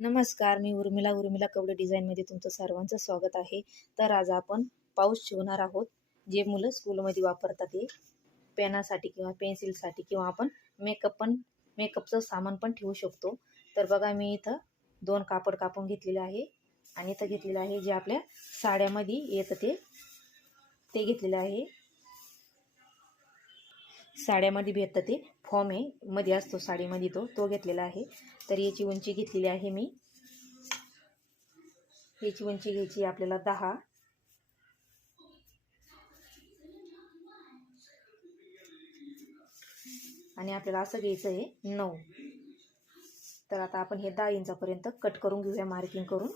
नमस्कार मी उर्मिला. उर्मिला कपडे डिझाईनमध्ये तुमचं सर्वांचं स्वागत आहे. तर आज आपण पाऊस शिवणार आहोत जे मुलं स्कूलमध्ये वापरतात ते. पेनासाठी किंवा पेन्सिलसाठी किंवा आपण मेकअप पण मेकअपचं सामान पण ठेवू शकतो. तर बघा मी इथं दोन कापड कापून घेतलेले आहे आणि इथं घेतलेलं आहे जे आपल्या साड्यामध्ये येतं ते. ते घेतलेलं आहे. साड्यामध्ये भेटतं ते. फॉर्म आहे. मध्ये असतो साडीमध्ये तो. तो घेतलेला आहे. तर याची उंची घेतलेली आहे मी. याची उंची घ्यायची आपल्याला दहा. आणि आपल्याला असं घ्यायचं आहे नऊ. तर आता आपण हे दहा इंचापर्यंत कट करून घेऊया मार्किंग करून.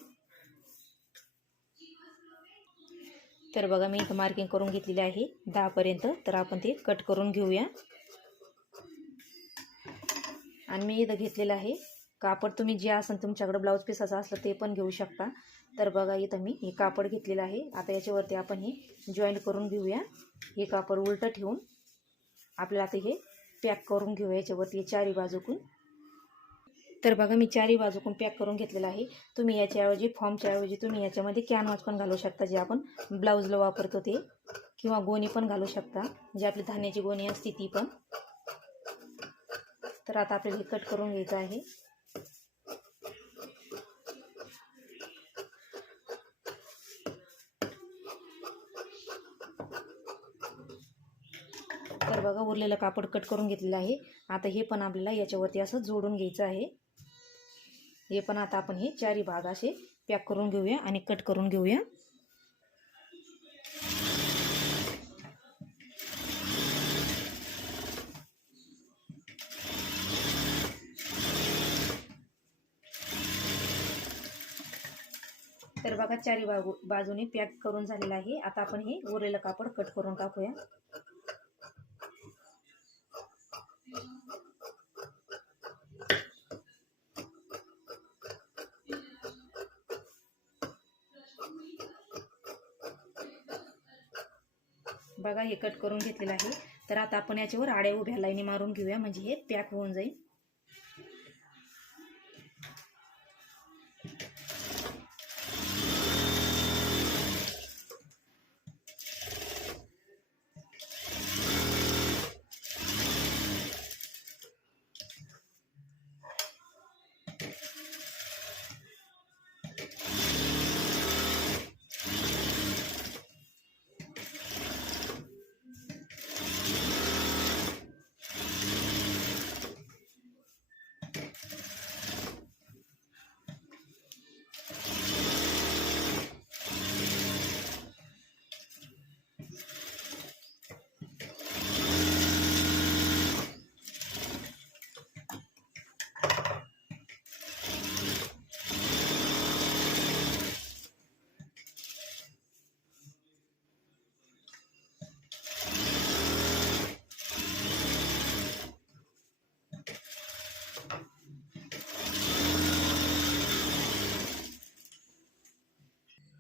तर बघा मी इथं मार्किंग करून घेतलेली आहे दहापर्यंत. तर आपण ते कट करून घेऊया. आणि मी इथं घेतलेलं आहे. कापड तुम्ही जे असेल तुमच्याकडं ब्लाऊज पीसाचं असलं ते पण घेऊ शकता. तर बघा इथं मी हे कापड घेतलेलं आहे. आता याच्यावरती आपण हे जॉईंट करून घेऊया. हे कापड उलटं ठेवून आपल्याला आता हे पॅक करून घेऊया याच्यावरती चारी बाजूकून. तर बघा मी चारी बाजूकून पॅक करून घेतलेलं आहे. तुम्ही याच्याऐवजी फॉर्मच्या ऐवजी तुम्ही याच्यामध्ये कॅनवाज पण घालू शकता जे आपण ब्लाऊजला वापरतो ते. किंवा गोणी पण घालू शकता जे आपली धान्याची गोणी असते ती पण. तर आता आपल्याला हे कट करून घ्यायचं आहे. तर बघा उरलेलं कापड कट करून घेतलेलं आहे. आता हे पण आपल्याला याच्यावरती असं जोडून घ्यायचं आहे. हे पण आता आपण हे चारी भाग असे पॅक करून घेऊया आणि कट करून घेऊया. बघा चारी बाजू बाजूने पॅक करून झालेला आहे. आता आपण हे उरलेलं कापड कट करून टाकूया. बघा हे कट करून घेतलेलं आहे. तर आता आपण याच्यावर आड्या उभ्या लाईनी मारून घेऊया. म्हणजे हे पॅक होऊन जाईल.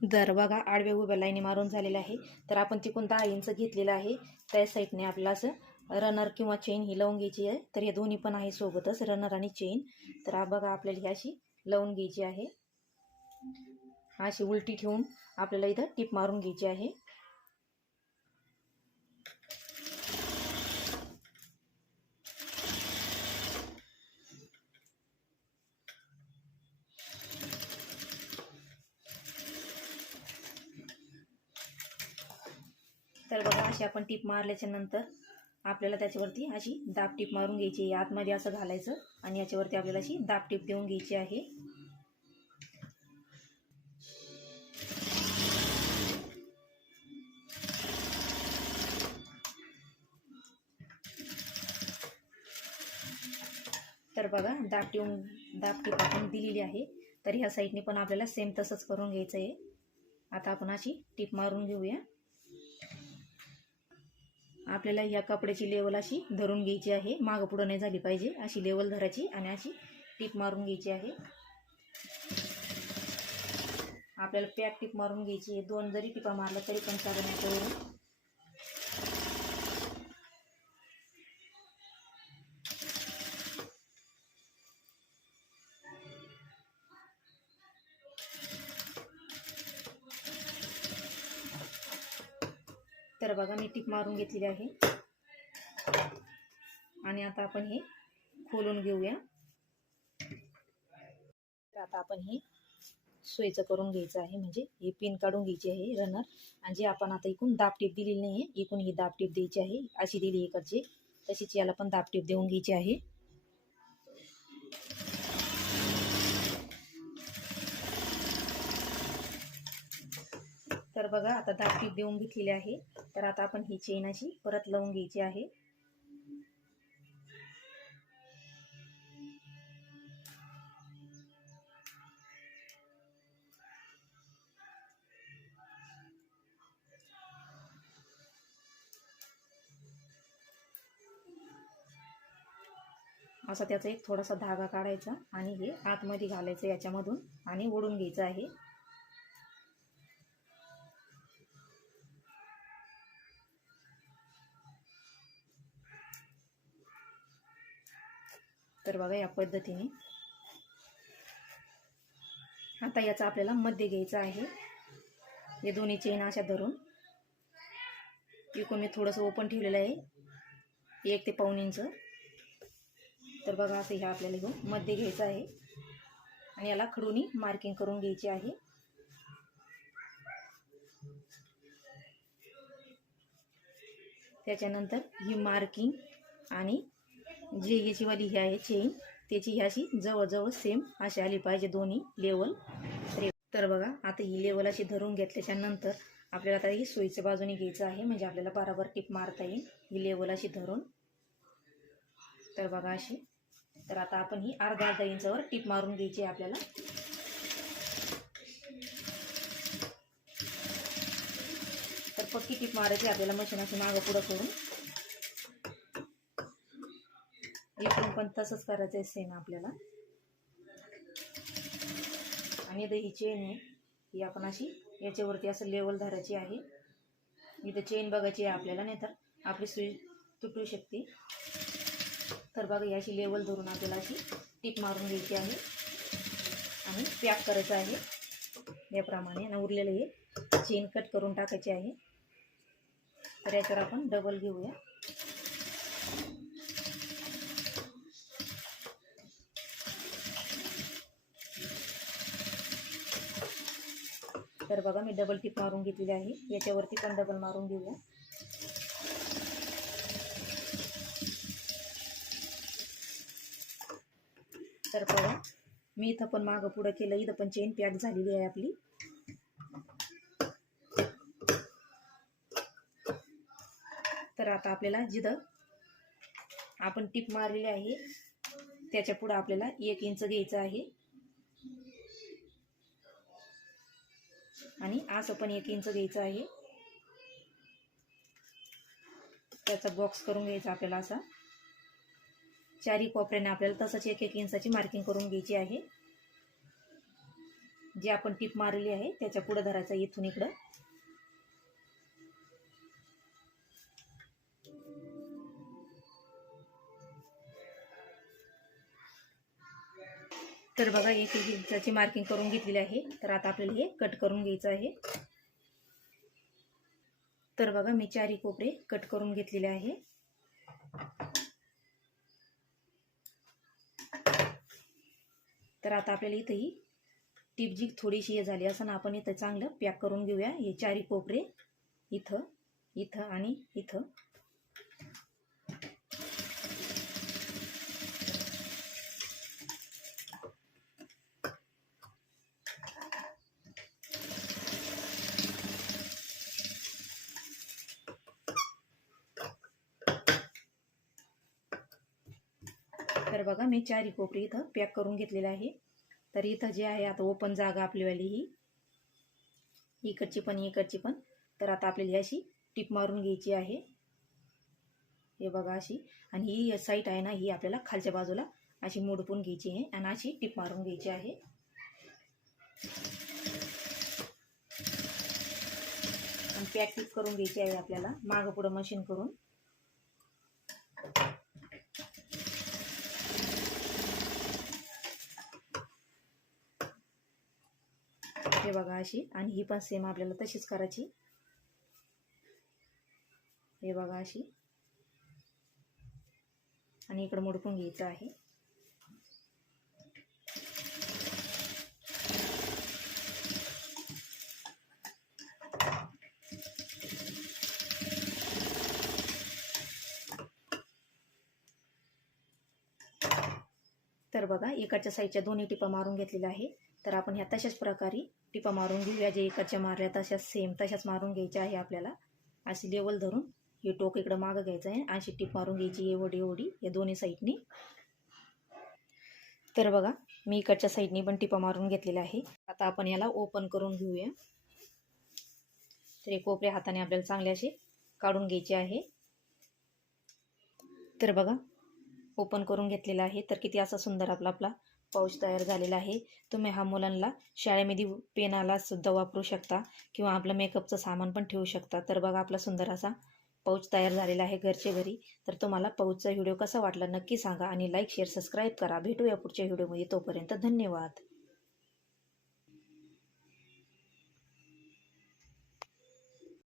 दर बघा आडव्या उभ्या लाईनी मारून झालेलं आहे. तर आपण तिकून दहा इंच घेतलेलं आहे. त्या साईडने आपला असं रनर किंवा चेन ही लावून घ्यायची आहे. तर हे दोन्ही पण आहे सोबतच रनर आणि चेन तर बघा आपल्याला ही अशी लावून घ्यायची आहे. अशी उलटी ठेवून आपल्याला इथं टीप मारून घ्यायची आहे. तर बघा अशी आपण टीप मारल्याच्या नंतर आपल्याला त्याच्यावरती अशी दाब टीप मारून घ्यायची आहे. आतमध्ये असं घालायचं आणि याच्यावरती आपल्याला अशी दाब टीप देऊन घ्यायची आहे. तर बघा दाब टिवून दाब टीप आपण दिलेली आहे. तर ह्या साईडने पण आपल्याला सेम तसंच करून घ्यायचं आहे. आता आपण अशी टीप मारून घेऊया. आपल्याला या कपड्याची लेवल अशी धरून घ्यायची आहे. मागं पुढं नाही झाली पाहिजे. अशी लेवल धरायची आणि अशी टीप मारून घ्यायची आहे. आपल्याला पॅक टीप मारून घ्यायची आहे. दोन जरी टिपा मारला तरी पण चालेल याच्यावरून तर बघा मी टीप मारून घेतलेली आहे. आणि आता आपण हे खोलून घेऊया. तर आता आपण हे सोयीचं करून घ्यायचं आहे. म्हणजे हे पिन काढून घ्यायची आहे रनर आणि जे आपण आता इकून दाब टीप दिलेली नाही आहे इकून ही दाब टीप द्यायची आहे. अशी दिली इकडची. तशीच याला पण दाब टीप देऊन घ्यायची आहे. तर बघा आता दाब देऊन घेतलेली आहे. तर आता आपण ही चेन अशी परत लावून घ्यायची आहे. असा त्याचा एक थोडासा धागा काढायचा आणि हे आतमध्ये घालायचं याच्यामधून आणि ओढून घ्यायचं आहे. तर बघा या पद्धतीने. आता याचा आपल्याला मध्य घ्यायचा आहे. हे दोन्ही चेन अशा धरून. इकडून मी थोडंसं ओपन ठेवलेलं आहे. एक ते पाऊन इंच. तर बघा असं ह्या आपल्याला घेऊन मध्य घ्यायचं आहे. आणि याला खडूनी मार्किंग करून घ्यायची आहे. त्याच्यानंतर ही मार्किंग आणि जी याची वाली ही आहे चेन त्याची ह्याशी जवळजवळ सेम अशी आली पाहिजे दोन्ही लेवल तर बघा आता ही लेवल अशी धरून घेतल्याच्या नंतर आपल्याला आता ही सोयीच्या बाजूने घ्यायचं आहे म्हणजे आपल्याला बराबर टिप मारता येईल. ही लेवल अशी धरून. तर बघा अशी. तर आता आपण ही अर्धा अर्धा इंचावर टिप मारून घ्यायची आहे आपल्याला. तर पक्की टिप मारायची आपल्याला मशीन अशी मागं पुढं करून इकडून पण तसंच करायचं आहे सेम आपल्याला. आणि इथं ही चेन आहे ही आपण अशी याच्यावरती असं लेवल धरायची आहे. इथं चेन बघायची आहे आपल्याला नाही तर आपली सुई तुटू शकते. तर बघा याची अशी लेवल धरून आपल्याला अशी टीप मारून घ्यायची आहे. आणि पॅक करायचं आहे. याप्रमाणे आणि उरलेलं हे चेन कट करून टाकायची आहे. तर याच्यावर आपण डबल घेऊया. तर बघा मी डबल टिप मारून घेतलेली आहे. याच्यावरती पण डबल मारून घेऊया. तर बघा मी इथं पण मागं पुढं केलं. इथं पण चेन पॅक झालेली आहे आपली. तर आता आपल्याला जिथं आपण टिप मारलेली आहे त्याच्या पुढं आपल्याला एक इंच घ्यायचं आहे. आणि असं पण एक इंच घ्यायचं आहे. त्याचा बॉक्स करून घ्यायचा आपल्याला असा. चारी कोपऱ्याने आपल्याला तसंच एक एक इंचाची मार्किंग करून घ्यायची आहे. जे आपण टीप मारलेली आहे त्याच्या पुढे धरायचा इथून इकडं. तर बघा एक एक इंचाची मार्किंग करून घेतलेली आहे. तर आता आपल्याला हे कट करून घ्यायचं आहे. तर बघा मी चारी कोपरे कट करून घेतलेले आहे. तर आता आपल्याला इथं ही टीप जी थोडीशी हे झाली असं ना आपण इथं चांगलं पॅक करून घेऊया. हे चारी कोपरे इथं इथं आणि इथं. तर बघा मी चारी कोपरी इथं पॅक करून घेतलेलं आहे. तर इथं जे आहे आता ओपन जागा आपलीवाली ही. इकडची पण इकडची पण. तर आता आपल्याला अशी टिप मारून घ्यायची आहे. हे बघा अशी. आणि ही साईट आहे ना ही आपल्याला खालच्या बाजूला अशी मोडपून घ्यायची आहे आणि अशी टिप मारून घ्यायची आहे. आणि पॅक टिप करून घ्यायची आहे आपल्याला. मागं पुढं मशीन करून. हे बघा अशी. आणि ही पण सेम आपल्याला तशीच करायची. हे बघा अशी. आणि इकडं मुडपून घ्यायचं आहे. तर बघा इकडच्या साईडच्या दोन्ही टिपा मारून घेतलेल्या आहे तर आपण ह्या तशाच प्रकारे टिपा मारून घेऊया. जे इकडच्या मारल्या तशाच सेम तशाच मारून घ्यायच्या आहे आपल्याला. अशी लेवल धरून हे टोक इकडं मागं घ्यायचं आहे. अशी टीप मारून घ्यायची एवढी एवढी या दोन्ही साईडनी तर बघा मी इकडच्या साईडनी पण टिपा मारून घेतलेल्या आहे. आता आपण याला ओपन करून घेऊया. तर हे कोपरे हाताने आपल्याला चांगले असे काढून घ्यायचे आहे. तर बघा ओपन करून घेतलेला आहे. तर किती असा सुंदर आपला आपला पाऊच तयार झालेला आहे. तुम्ही हा मुलांना शाळेमध्ये पेनाला सुद्धा वापरू शकता किंवा आपलं मेकअपचं सामान पण ठेवू शकता. तर बघा आपला सुंदर असा पाऊच तयार झालेला आहे घरचे घरी. तर तुम्हाला पाऊचचा व्हिडिओ कसा वाटला नक्की सांगा आणि लाईक शेअर सबस्क्राईब करा. भेटूया पुढच्या व्हिडिओमध्ये. तोपर्यंत धन्यवाद.